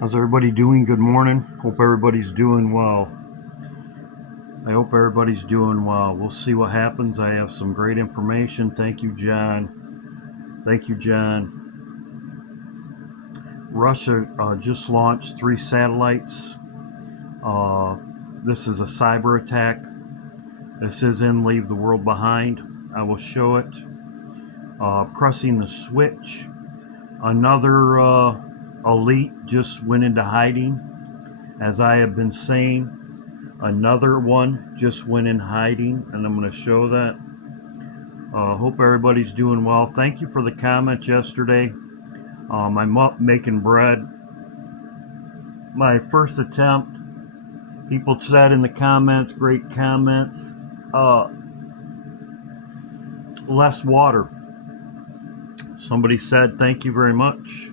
How's everybody doing? Good morning. Hope everybody's doing well. I hope everybody's doing well. We'll see what happens. I have some great information. Thank you, John. Thank you, John. Russia just launched 3 satellites. This is a cyber attack. This is in Leave the World Behind. I will show it. Pressing the switch. Another elite just went into hiding. As I have been saying, another one just went in hiding, and I'm going to show that. Hope everybody's doing well. Thank you for the comments yesterday. I'm up making bread. My first attempt, people said in the comments, great comments, less water. Somebody said, thank you very much.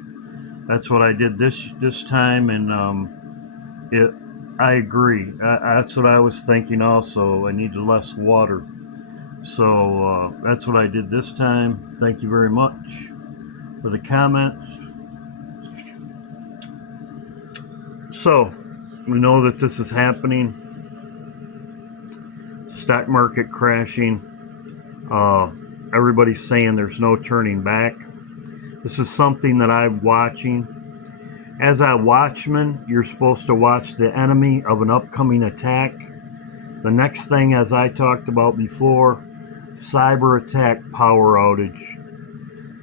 That's what I did this time, and I agree. That's what I was thinking also. I needed less water. So that's what I did this time. Thank you very much for the comments. So we know that this is happening. Stock market crashing. Everybody's saying there's no turning back. This is something that I'm watching. As a watchman, you're supposed to watch the enemy of an upcoming attack. The next thing, as I talked about before, cyber attack power outage.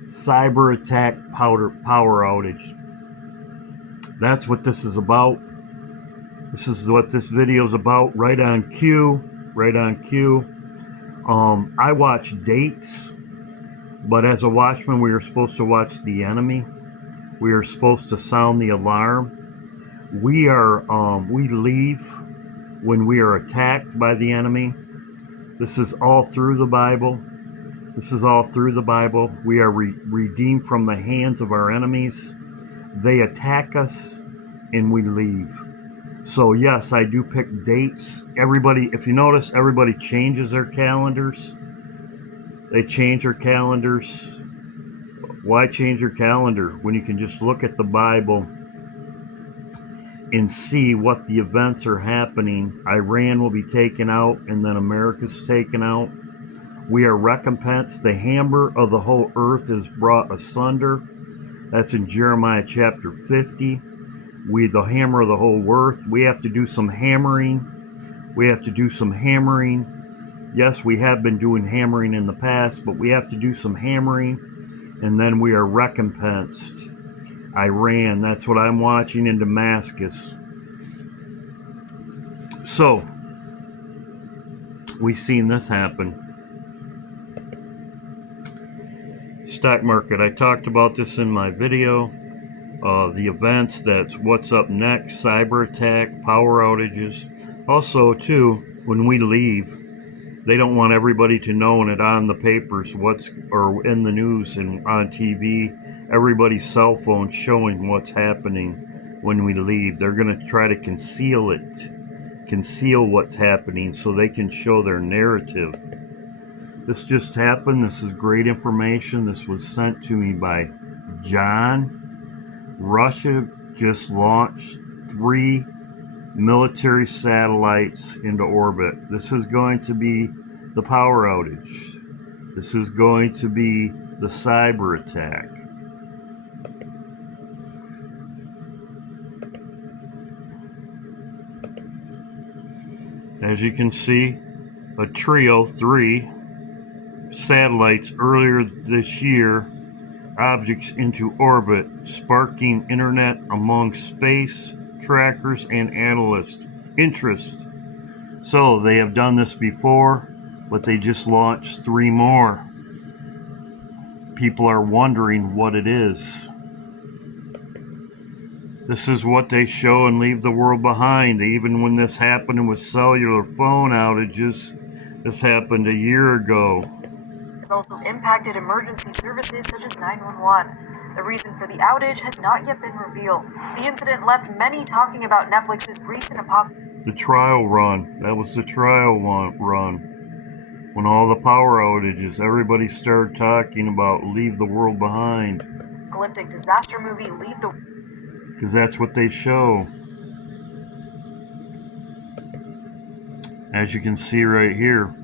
Cyber attack power outage. That's what this is about. This is what this video is about. Right on cue. Right on cue. I watch dates, but as a watchman, we are supposed to watch the enemy. We are supposed to sound the alarm. We leave when we are attacked by the enemy. This is all through the Bible. This is all through the Bible. We are redeemed from the hands of our enemies. They attack us and we leave. So yes, I do pick dates. Everybody, if you notice, everybody changes their calendars. They change their calendars. Why change your calendar when you can just look at the Bible and see what the events are happening? Iran will be taken out, and then America's taken out. We are recompensed. The hammer of the whole earth is brought asunder. That's in Jeremiah chapter 50. The hammer of the whole earth. We have to do some hammering. We have to do some hammering. Yes, we have been doing hammering in the past, but we have to do some hammering, and then we are recompensed. Iran, that's what I'm watching in Damascus. So, we've seen this happen. Stock market, I talked about this in my video. The events, that's what's up next, cyber attack, power outages. Also, too, when we leave, they don't want everybody to know, and it on the papers, or in the news and on TV, everybody's cell phone showing what's happening when we leave. They're going to try to conceal what's happening so they can show their narrative. This just happened. This is great information. This was sent to me by John. Russia just launched 3 military satellites into orbit. This is going to be the power outage. This is going to be the cyber attack. As you can see, a trio, 3 satellites earlier this year, objects into orbit, sparking internet among space trackers and analysts interest. So they have done this before, but they just launched 3 more. People are wondering what it is. This is what they show and Leave the World Behind. Even when this happened with cellular phone outages, this happened a year ago. It's also impacted emergency services such as 911. The reason for the outage has not yet been revealed. The incident left many talking about Netflix's recent apocalypse. The trial run. That was the trial run. When all the power outages, everybody started talking about Leave the World Behind. Apocalyptic disaster movie Leave the because that's what they show. As you can see right here,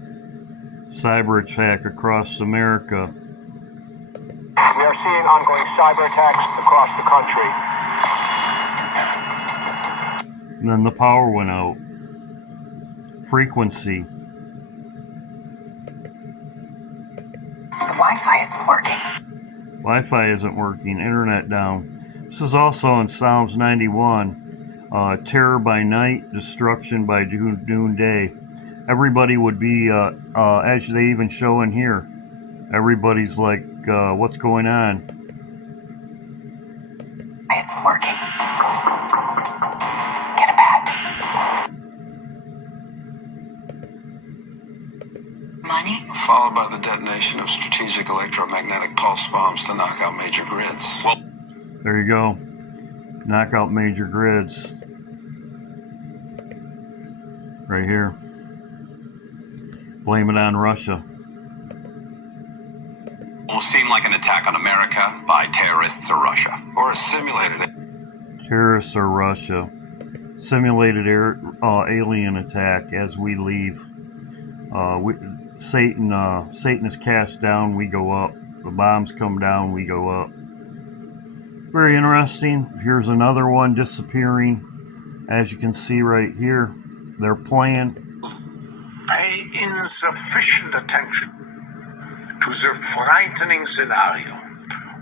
cyber attack across America. We are seeing ongoing cyber attacks across the country. And then the power went out. Frequency. The Wi-Fi isn't working. Wi-Fi isn't working. Internet down. This is also in Psalms 91. Terror by night, destruction by noonday. Everybody would be, as they even show in here, everybody's like, what's going on? It isn't working. Get it back. Money? Followed by the detonation of strategic electromagnetic pulse bombs to knock out major grids. Well, there you go. Knock out major grids. Right here. Blame it on Russia. will seem like an attack on America by terrorists or Russia. Or a simulated Terrorists or Russia. Simulated alien attack as we leave. Satan is cast down, we go up. The bombs come down, we go up. Very interesting. Here's another one disappearing. As you can see right here, they're playing. Pay insufficient attention to the frightening scenario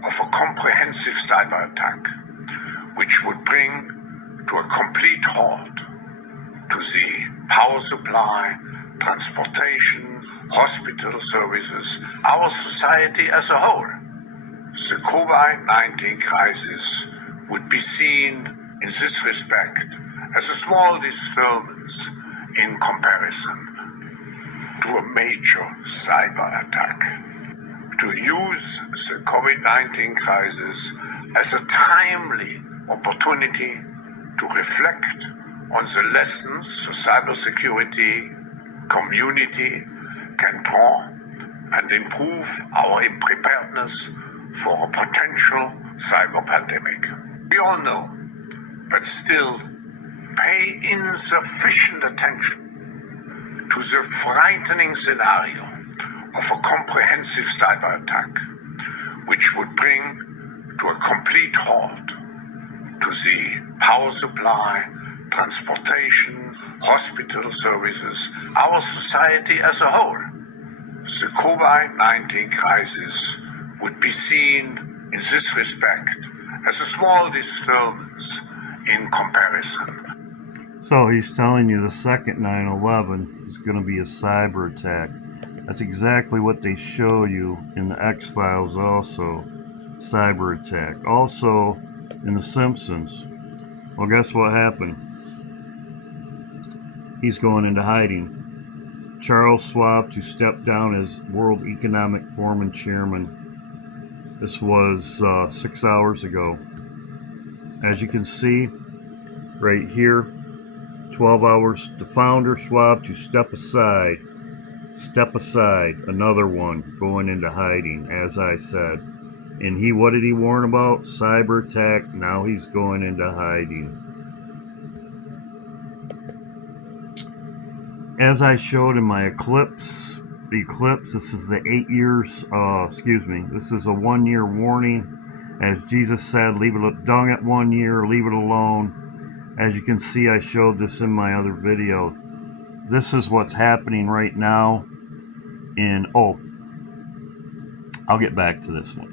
of a comprehensive cyber attack, which would bring to a complete halt to the power supply, transportation, hospital services, our society as a whole. The COVID-19 crisis would be seen in this respect as a small disturbance in comparison to a major cyber attack. To use the COVID-19 crisis as a timely opportunity to reflect on the lessons the cybersecurity community can draw and improve our preparedness for a potential cyber pandemic. We all know, but still pay insufficient attention to the frightening scenario of a comprehensive cyber attack, which would bring to a complete halt to the power supply, transportation, hospital services, our society as a whole. The COVID-19 crisis would be seen in this respect as a small disturbance in comparison. So he's telling you the second 9/11 is going to be a cyber attack. That's exactly what they show you in the X-Files also. Cyber attack. Also in The Simpsons. Well, guess what happened? He's going into hiding. Klaus Schwab to step down as World Economic Forum and Chairman. This was 6 hours ago. As you can see, right here, 12 hours, the founder, Schwab, to step aside. Step aside. Another one going into hiding, as I said. And what did he warn about? Cyber attack. Now he's going into hiding. As I showed in my Eclipse, this is the 8 years, this is a 1 year warning. As Jesus said, leave it dung at 1 year, leave it alone. As you can see, I showed this in my other video. This is what's happening right now I'll get back to this one.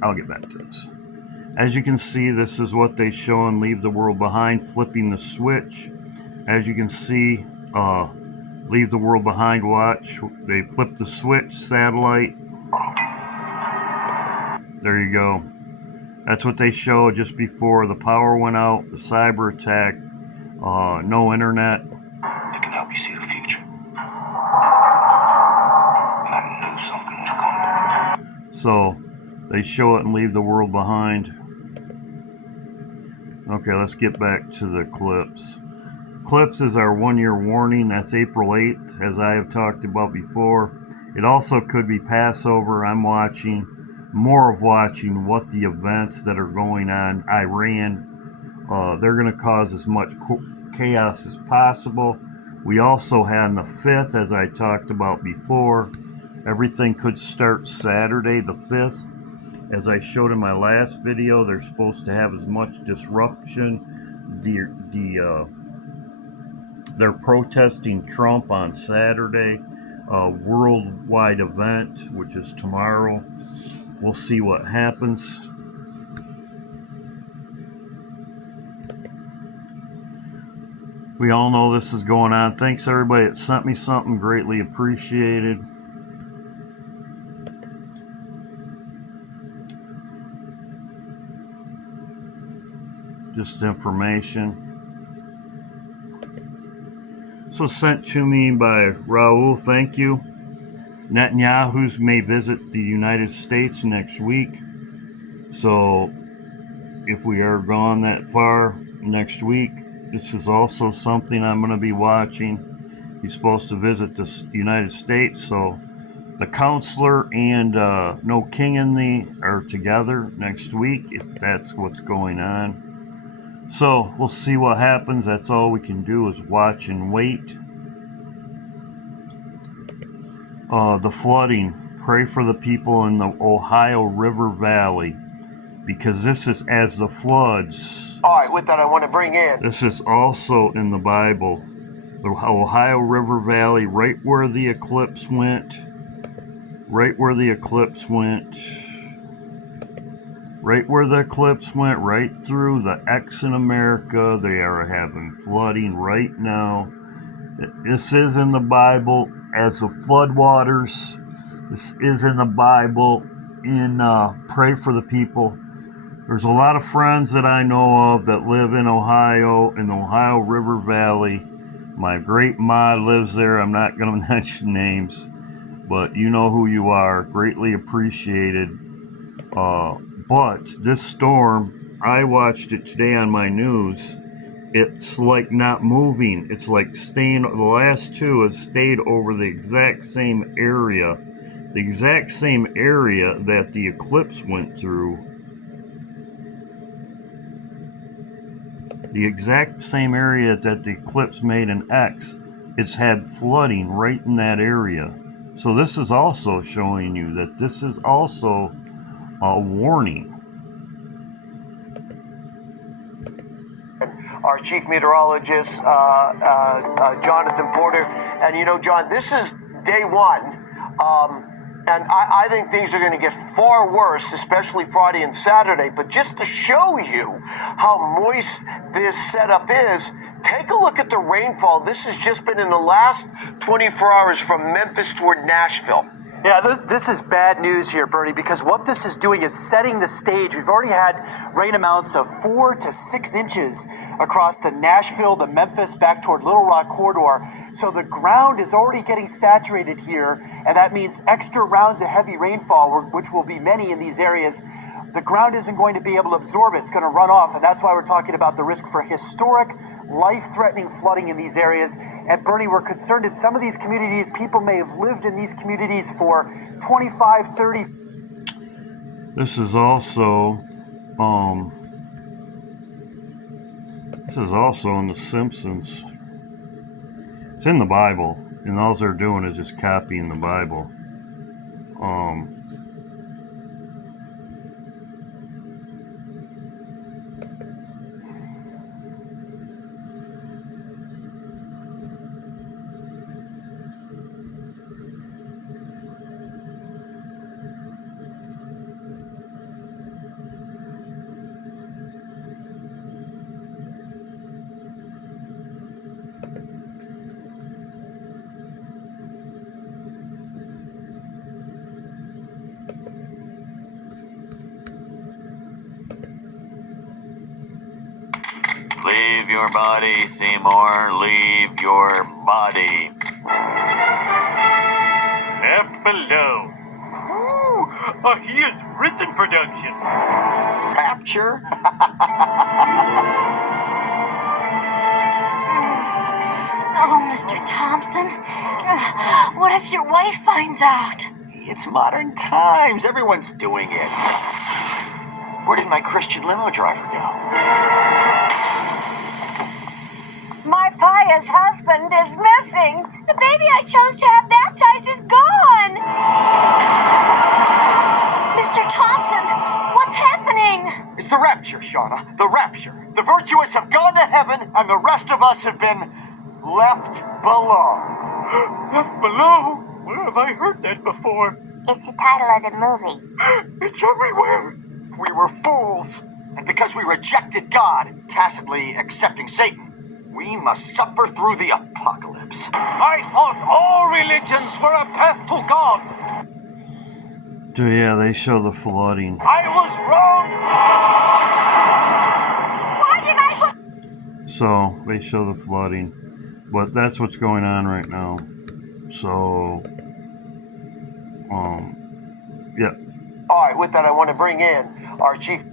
As you can see, this is what they show in Leave the World Behind, flipping the switch. As you can see, Leave the World Behind, watch. They flip the switch, satellite. There you go. That's what they showed just before the power went out, the cyber attack, no internet. It can help you see the future. And I knew something was coming. So they show it and Leave the World Behind. Okay, let's get back to the Eclipse. Eclipse is our 1 year warning. That's April 8th, as I have talked about before. It also could be Passover. I'm watching what the events that are going on. Iran, They're going to cause as much chaos as possible. We also had on the 5th, as I talked about before, everything could start Saturday the 5th. As I showed in my last video, they're supposed to have as much disruption. They're protesting Trump on Saturday, a worldwide event, which is tomorrow. We'll see what happens. We all know this is going on. Thanks everybody that sent me something, greatly appreciated. Just information. So sent to me by Raul, thank you. Netanyahu's may visit the United States next week. So if we are gone that far next week, this is also something I'm going to be watching. He's supposed to visit the United States, so the counselor and No King in Thee are together next week, if that's what's going on. So we'll see what happens. That's all we can do is watch and wait. The flooding. Pray for the people in the Ohio River Valley, because this is as the floods. All right, with that, I want to bring in. This is also in the Bible. The Ohio River Valley, right where the eclipse went. Right where the eclipse went. Right where the eclipse went, right through the X in America. They are having flooding right now. This is in the Bible as the floodwaters. This is in the Bible in Pray for the People. There's a lot of friends that I know of that live in Ohio, in the Ohio River Valley. My great ma lives there. I'm not going to mention names, but you know who you are. Greatly appreciated. But this storm, I watched it today on my news. It's like not moving. It's like staying. The last two has stayed over the exact same area. The exact same area that the eclipse went through. The exact same area that the eclipse made an X. It's had flooding right in that area. So this is also showing you that this is also a warning. Our chief meteorologist, Jonathan Porter. And you know, John, this is day one. And I think things are going to get far worse, especially Friday and Saturday. But just to show you how moist this setup is, take a look at the rainfall. This has just been in the last 24 hours from Memphis toward Nashville. Yeah, this is bad news here, Bernie, because what this is doing is setting the stage. We've already had rain amounts of 4 to 6 inches across the Nashville, the Memphis, back toward Little Rock corridor. So the ground is already getting saturated here, and that means extra rounds of heavy rainfall, which will be many in these areas. The ground isn't going to be able to absorb it. It's going to run off, and that's why we're talking about the risk for historic, life-threatening flooding in these areas. And Bernie, we're concerned in some of these communities, people may have lived in these communities for 25, 30. This is also in The Simpsons. It's in the Bible, and all they're doing is just copying the Bible. Leave your body, Seymour. Leave your body. Left below. Ooh, he is risen production. Rapture? Oh, Mr. Thompson, what if your wife finds out? It's modern times. Everyone's doing it. Where did my Christian limo driver go? My pious husband is missing. The baby I chose to have baptized is gone. Mr. Thompson, what's happening? It's the rapture, Shauna. The rapture. The virtuous have gone to heaven, and the rest of us have been left below. Left below? Where have I heard that before? It's the title of the movie. It's everywhere. We were fools, and because we rejected God, tacitly accepting Satan, we must suffer through the apocalypse. I thought all religions were a path to God. So yeah, they show the flooding. I was wrong. Why did I... So they show the flooding, but that's what's going on right now. So, yeah. All right, with that, I want to bring in our chief.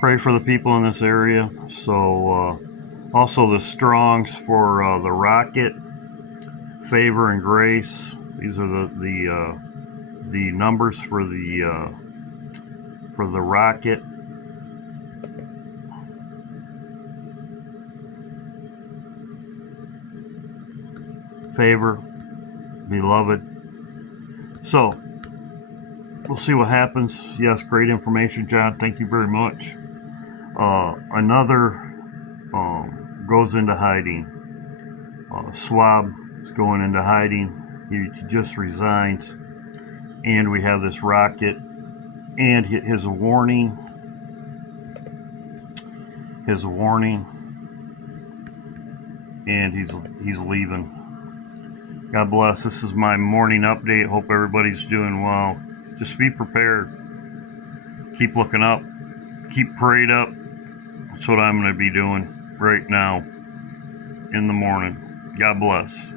Pray for the people in this area. So, also the Strongs for the Rocket, Favor and Grace. These are the numbers for the Rocket. Favor, Beloved. So, we'll see what happens. Yes, great information, John. Thank you very much. Another goes into hiding. Schwab is going into hiding. He just resigned. And we have this Rocket. And his warning. And he's leaving. God bless. This is my morning update. Hope everybody's doing well. Just be prepared. Keep looking up. Keep prayed up. That's what I'm going to be doing right now in the morning. God bless.